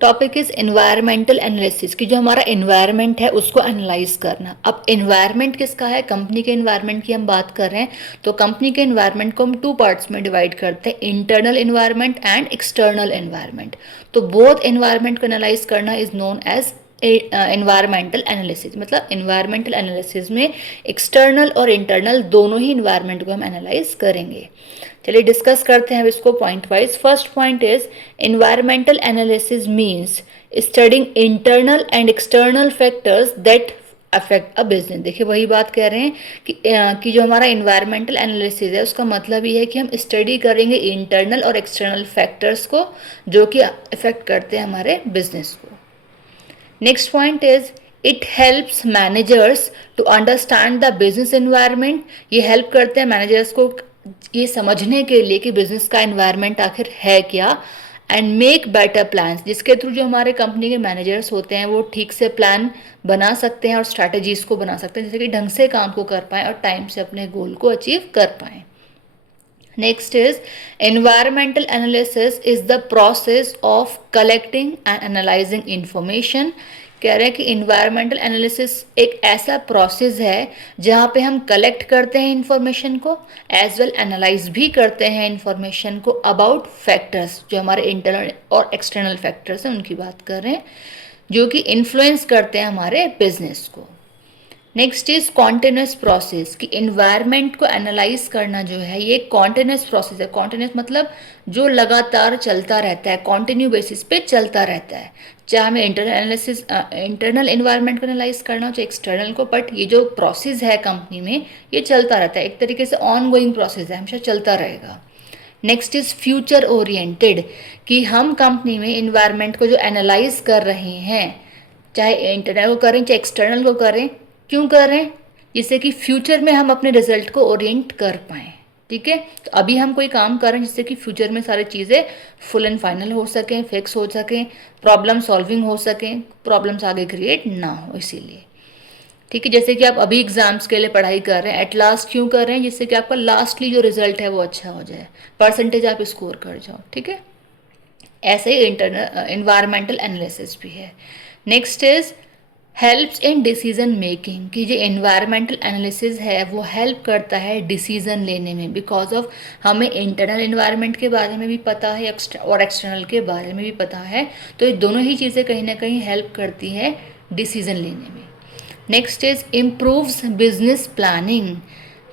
Topic is environmental analysis कि जो हमारा एनवायरनमेंट है उसको एनालाइज करना। अब एनवायरनमेंट किसका है? कंपनी के एनवायरनमेंट की हम बात कर रहे हैं। तो कंपनी के एनवायरनमेंट को हम टू पार्ट्स में डिवाइड करते हैं, internal environment and external environment. तो बोथ एनवायरनमेंट को एनालाइज करना is known as environmental analysis. मतलब एनवायरमेंटल एनालिसिस में एक्सटर्नल और इंटरनल दोनों ही एनवायरनमेंट को हम एनालाइज करेंगे। चलिए डिस्कस करते हैं अब इसको point wise. First point is environmental analysis means studying internal and external factors that affect a business. देखिए वही बात कह रहे हैं कि जो हमारा एनवायरमेंटल एनालिसिस है उसका मतलब ये है कि हम स्टडी करेंगे इंटरनल और एक्सटर्नल फैक्टर्स को जो कि अफेक्ट करते हैं हमारे बिजनेस को। Next point is it helps managers to understand the business environment. ये हेल्प करते हैं मैनेजर्स को ये समझने के लिए कि बिजनेस का एनवायरनमेंट आखिर है क्या, एंड मेक बेटर प्लान्स, जिसके थ्रू जो हमारे कंपनी के मैनेजर्स होते हैं वो ठीक से प्लान बना सकते हैं और स्ट्रैटेजीज को बना सकते हैं, जैसे कि ढंग से काम को कर पाएँ और टाइम से अपने गोल को अचीव कर पाएँ। Next is environmental analysis is the process of collecting and analyzing information। कह रहे हैं कि environmental analysis एक ऐसा प्रोसेस है जहाँ पे हम कलेक्ट करते हैं इंफॉर्मेशन को, एज वेल एनालाइज भी करते हैं इंफॉर्मेशन को अबाउट फैक्टर्स, जो हमारे इंटरनल और एक्सटर्नल फैक्टर्स हैं उनकी बात कर रहे हैं, जो कि इन्फ्लुएंस करते हैं हमारे बिजनेस को। नेक्स्ट इज कॉन्टिन्यूस प्रोसेस कि इन्वायरमेंट को एनालाइज करना जो है ये कॉन्टिन्यूस प्रोसेस है। कॉन्टिन्यूस मतलब जो लगातार चलता रहता है, कॉन्टिन्यू बेसिस पे चलता रहता है, चाहे हमें इंटरनल इन्वायरमेंट को एनालाइज करना हो चाहे एक्सटर्नल को, बट ये जो प्रोसेस है कंपनी में ये चलता रहता है, एक तरीके से ऑन गोइंग प्रोसेस है, हमेशा चलता रहेगा। नेक्स्ट इज फ्यूचर ओरिएंटेड कि हम कंपनी में इन्वायरमेंट को जो एनालाइज कर रहे हैं, चाहे इंटरनल को करें चाहे एक्सटर्नल को करें, क्यों कर रहे हैं? जिससे कि फ्यूचर में हम अपने रिजल्ट को ओरिएंट कर पाएँ। ठीक है, तो अभी हम कोई काम कर रहे हैं जिससे कि फ्यूचर में सारी चीज़ें फुल एंड फाइनल हो सकें, फिक्स हो सकें, प्रॉब्लम सॉल्विंग हो सकें, प्रॉब्लम्स आगे क्रिएट ना हो, इसीलिए। ठीक है, जैसे कि आप अभी एग्जाम्स के लिए पढ़ाई कर रहे हैं, एट लास्ट क्यों कर रहे हैं? जिससे कि आपका लास्टली जो रिजल्ट है वो अच्छा हो जाए, परसेंटेज आप स्कोर कर जाओ। ठीक है, ऐसे ही इंटरनल इन्वायरमेंटल एनालिसिस भी है। Next is helps in decision making कि जो एनवायरमेंटल एनालिसिस है वो हेल्प करता है डिसीजन लेने में, बिकॉज ऑफ हमें इंटरनल एनवायरनमेंट के बारे में भी पता है और एक्सटर्नल के बारे में भी पता है, तो ये दोनों ही चीज़ें कहीं ना कहीं हेल्प करती हैं डिसीजन लेने में। Next is improves business planning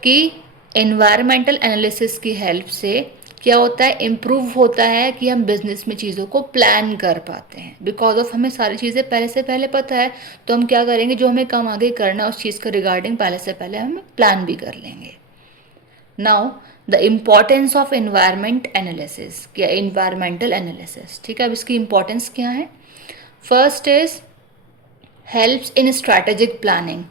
कि एनवायरमेंटल एनालिसिस की हेल्प से क्या होता है, इम्प्रूव होता है कि हम बिजनेस में चीज़ों को प्लान कर पाते हैं, बिकॉज ऑफ हमें सारी चीज़ें पहले से पहले पता है, तो हम क्या करेंगे, जो हमें काम आगे करना है उस चीज़ के रिगार्डिंग पहले से पहले हम प्लान भी कर लेंगे। Now the importance of environment analysis या इन्वायरमेंटल एनालिसिस। ठीक है, अब इसकी इम्पॉर्टेंस क्या है? First is helps in strategic planning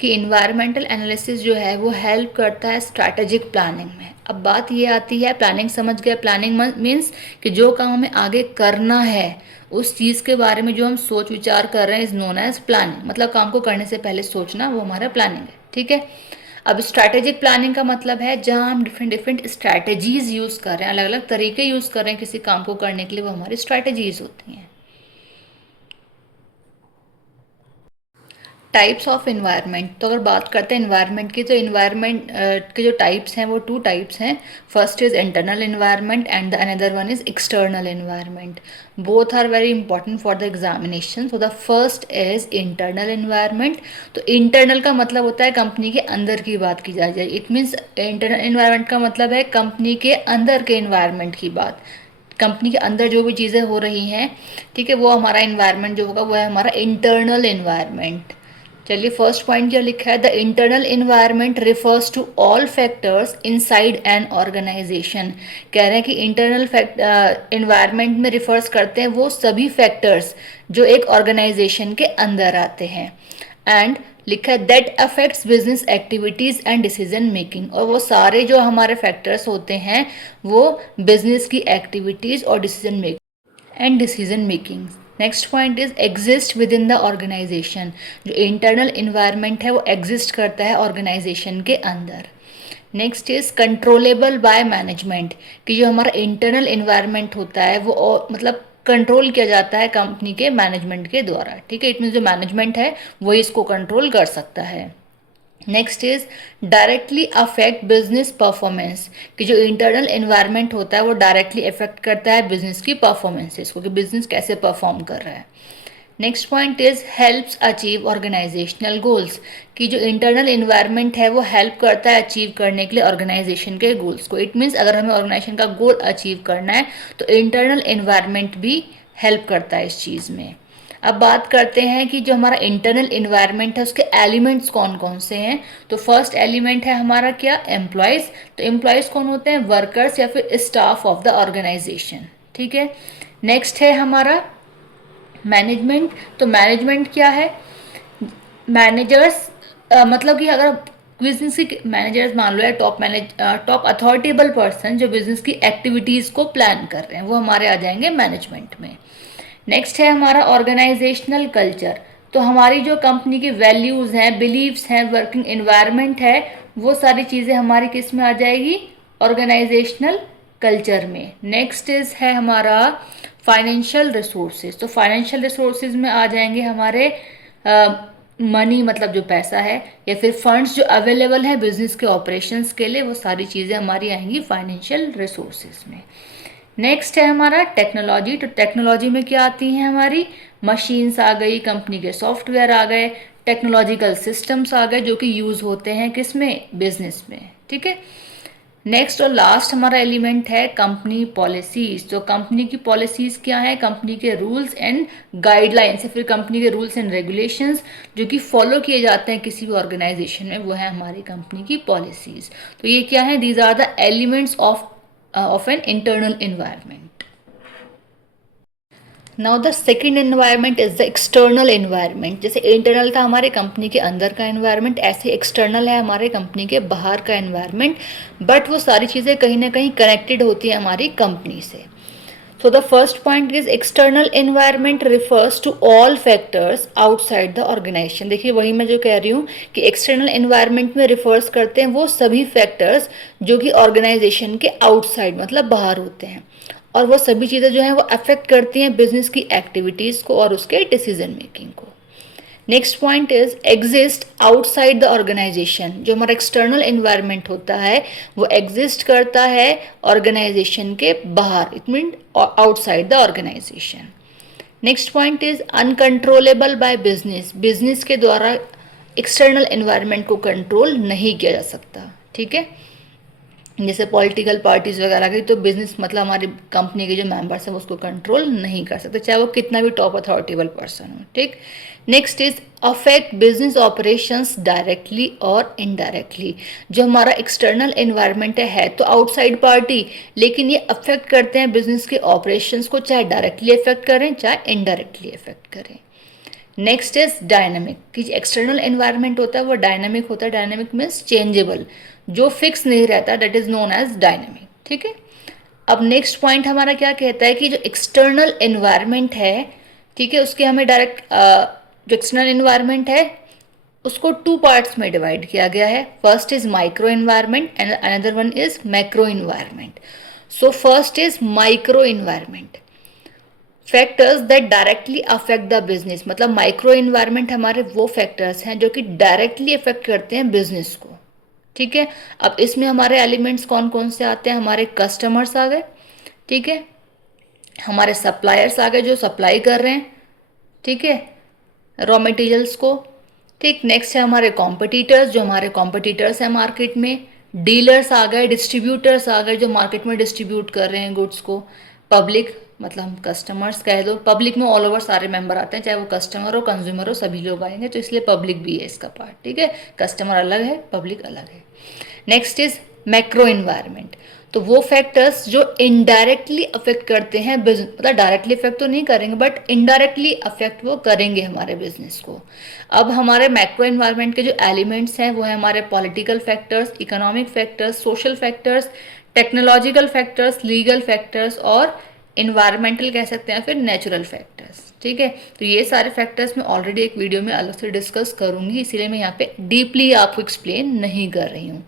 कि इन्वायरमेंटल एनालिसिस जो है वो हेल्प करता है स्ट्रैटेजिक प्लानिंग में। अब बात ये आती है, प्लानिंग समझ गया, प्लानिंग मीन्स कि जो काम हमें आगे करना है उस चीज़ के बारे में जो हम सोच विचार कर रहे हैं इज नोन एज प्लानिंग। मतलब काम को करने से पहले सोचना, वो हमारा प्लानिंग है। ठीक है, अब स्ट्रैटेजिक प्लानिंग का मतलब है जहाँ हम डिफरेंट स्ट्रैटेजीज यूज़ कर रहे हैं, अलग अलग तरीके यूज़ कर रहे हैं किसी काम को करने के लिए, वो हमारी स्ट्रैटेजीज होती हैं। टाइप्स ऑफ इन्वायरमेंट, तो अगर बात करते हैं इन्वायरमेंट की, तो इन्वायरमेंट के जो टाइप्स हैं वो टू टाइप्स हैं। First is internal environment and the another one is external environment. Both are very important for the examination. So the first is internal environment. तो इंटरनल का मतलब होता है कंपनी के अंदर की बात की जाए, इट मीन्स इंटरनल इन्वायरमेंट का मतलब है कंपनी के अंदर के इन्वायरमेंट की बात, कंपनी के अंदर जो भी चीज़ें हो रही हैं, ठीक है, वो हमारा इन्वायरमेंट जो होगा वो है हमारा इंटरनल इन्वायरमेंट। चलिए फर्स्ट पॉइंट क्या लिखा है, the internal environment refers to all factors inside an organisation. कह रहे हैं कि इंटरनल इन्वायरमेंट में रिफर्स करते हैं वो सभी फैक्टर्स जो एक ऑर्गेनाइजेशन के अंदर आते हैं, एंड लिखा है that affects business activities and decision making. और वो सारे जो हमारे फैक्टर्स होते हैं वो बिजनेस की एक्टिविटीज़ और decision making. Next point is exist within the organisation. जो इंटरनल इन्वायरमेंट है वो एग्जिस्ट करता है ऑर्गेनाइजेशन के अंदर। Next is controllable by management कि जो हमारा इंटरनल इन्वायरमेंट होता है वो मतलब कंट्रोल किया जाता है कंपनी के मैनेजमेंट के द्वारा, ठीक है। इट मीन्स जो मैनेजमेंट है वही इसको कंट्रोल कर सकता है। Next is directly affect business performance, कि जो इंटरनल एनवायरनमेंट होता है वो डायरेक्टली अफेक्ट करता है बिजनेस की परफॉर्मेंसेस को, कि बिजनेस कैसे परफॉर्म कर रहा है। Next point is helps achieve organisational goals, कि जो इंटरनल एनवायरनमेंट है वो हेल्प करता है अचीव करने के लिए ऑर्गेनाइजेशन के गोल्स को। इट मीन्स अगर हमें ऑर्गेनाइजेशन का गोल अचीव करना है तो इंटरनल एनवायरनमेंट भी हेल्प करता है इस चीज़ में। अब बात करते हैं कि जो हमारा इंटरनल एनवायरनमेंट है उसके एलिमेंट्स कौन कौन से हैं। तो फर्स्ट एलिमेंट है हमारा क्या, एम्प्लॉयज़। तो एम्प्लॉयज़ कौन होते हैं, वर्कर्स या फिर स्टाफ ऑफ द ऑर्गेनाइजेशन, ठीक है। नेक्स्ट है हमारा मैनेजमेंट। तो मैनेजमेंट क्या है, मैनेजर्स मतलब कि अगर बिजनेस की मैनेजर्स मान लो या टॉप अथॉरिटेबल पर्सन जो बिजनेस की एक्टिविटीज़ को प्लान कर रहे हैं वो हमारे आ जाएंगे मैनेजमेंट में। नेक्स्ट है हमारा ऑर्गेनाइजेशनल कल्चर। तो हमारी जो कंपनी की वैल्यूज़ हैं, बिलीव्स हैं, वर्किंग एनवायरनमेंट है, वो सारी चीज़ें हमारी किस में आ जाएगी, ऑर्गेनाइजेशनल कल्चर में। नेक्स्ट इज है हमारा फाइनेंशियल रिसोर्सेज। तो फाइनेंशियल रिसोर्सेज में आ जाएंगे हमारे मनी, मतलब जो पैसा है या फिर फंड्स जो अवेलेबल है बिजनेस के ऑपरेशंस के लिए, वो सारी चीज़ें हमारी आएंगी फाइनेंशियल रिसोर्सेज में। नेक्स्ट है हमारा टेक्नोलॉजी। तो टेक्नोलॉजी में क्या आती हैं, हमारी मशीन्स आ गई, कंपनी के सॉफ्टवेयर आ गए, टेक्नोलॉजिकल सिस्टम्स आ गए जो कि यूज़ होते हैं किस में, बिजनेस में, ठीक है। नेक्स्ट और लास्ट हमारा एलिमेंट है कंपनी पॉलिसीज। तो कंपनी की पॉलिसीज क्या है, कंपनी के रूल्स एंड गाइडलाइंस या फिर कंपनी के रूल्स एंड रेगुलेशंस जो कि फॉलो किए जाते हैं किसी भी ऑर्गेनाइजेशन में, वो है हमारी कंपनी की पॉलिसीज। तो ये क्या है, these are the elements of an internal environment. Now the second environment is the external environment. जैसे इंटरनल था हमारे कंपनी के अंदर का एनवायरनमेंट, ऐसे एक्सटर्नल है हमारे कंपनी के बाहर का एनवायरनमेंट, बट वो सारी चीज़ें कहीं ना कहीं कनेक्टेड होती है हमारी कंपनी से। So the first point is external environment refers to all factors outside the organisation. देखिए वही मैं जो कह रही हूँ कि एक्सटर्नल एनवायरनमेंट में रिफर्स करते हैं वो सभी फैक्टर्स जो कि ऑर्गेनाइजेशन के आउटसाइड मतलब बाहर होते हैं, और वो सभी चीज़ें जो हैं वो अफेक्ट करती हैं बिजनेस की एक्टिविटीज़ को और उसके डिसीजन मेकिंग को। Next point is exist outside the organisation. जो हमारा एक्सटर्नल एनवायरनमेंट होता है वो एग्जिस्ट करता है ऑर्गेनाइजेशन के बाहर, it mean outside the organisation. Next point is uncontrollable by business. Business के द्वारा एक्सटर्नल एनवायरनमेंट को कंट्रोल नहीं किया जा सकता, ठीक है। जैसे पॉलिटिकल पार्टीज वगैरह की, तो बिजनेस मतलब हमारी कंपनी के जो मेंबर्स हैं वो उसको कंट्रोल नहीं कर सकते, चाहे वो कितना भी टॉप अथॉरिटेबल पर्सन हो, ठीक। Next is affect business operations directly और इनडायरेक्टली। जो हमारा एक्सटर्नल एनवायरनमेंट है तो आउटसाइड पार्टी, लेकिन ये अफेक्ट करते हैं बिजनेस के ऑपरेशंस को, चाहे डायरेक्टली अफेक्ट करें चाहे इनडायरेक्टली अफेक्ट करें। नेक्स्ट इज डायनामिक, कि एक्सटर्नल एनवायरनमेंट होता है वो डायनामिक होता है। डायनामिक मीन्स चेंजेबल, जो फिक्स नहीं रहता, that is known as dynamic, ठीक है। अब नेक्स्ट पॉइंट हमारा क्या कहता है कि जो एक्सटर्नल एनवायरनमेंट है, ठीक है, उसके हमें डायरेक्ट जो एक्सटर्नल एनवायरनमेंट है उसको टू पार्ट्स में डिवाइड किया गया है। First is micro environment and another one is macro environment. So first is micro environment, factors that directly affect the business. मतलब माइक्रो एनवायरनमेंट हमारे वो फैक्टर्स हैं जो कि डायरेक्टली अफेक्ट करते हैं बिजनेस को, ठीक है। अब इसमें हमारे एलिमेंट्स कौन कौन से आते हैं, हमारे कस्टमर्स आ गए, ठीक है, हमारे सप्लायर्स आ गए जो सप्लाई कर रहे हैं, ठीक है, रॉ मटेरियल्स को, ठीक। नेक्स्ट है हमारे कॉम्पिटिटर्स, जो हमारे कॉम्पिटिटर्स हैं मार्केट में, डीलर्स आ गए, डिस्ट्रीब्यूटर्स आ गए जो मार्केट में डिस्ट्रीब्यूट कर रहे हैं गुड्स को, पब्लिक मतलब हम कस्टमर्स कह दो, पब्लिक में ऑल ओवर सारे मेंबर आते हैं, चाहे वो कस्टमर हो कंज्यूमर हो सभी लोग आएंगे, तो इसलिए पब्लिक भी है इसका पार्ट, ठीक है। कस्टमर अलग है, पब्लिक अलग है। नेक्स्ट इज मैक्रो एनवायरनमेंट, तो वो फैक्टर्स जो इनडायरेक्टली अफेक्ट करते हैं बिजनेस, मतलब डायरेक्टली अफेक्ट तो नहीं करेंगे बट इनडायरेक्टली अफेक्ट वो करेंगे हमारे बिजनेस को। अब हमारे मैक्रो एनवायरनमेंट के जो एलिमेंट्स हैं वो है हमारे political factors, economic factors, social factors, technological factors, legal factors और इन्वायरमेंटल कह सकते हैं, फिर नेचुरल फैक्टर्स, ठीक है। तो ये सारे फैक्टर्स मैं ऑलरेडी एक वीडियो में अलग से डिस्कस करूंगी, इसीलिए मैं यहाँ पे डीपली आपको एक्सप्लेन नहीं कर रही हूँ।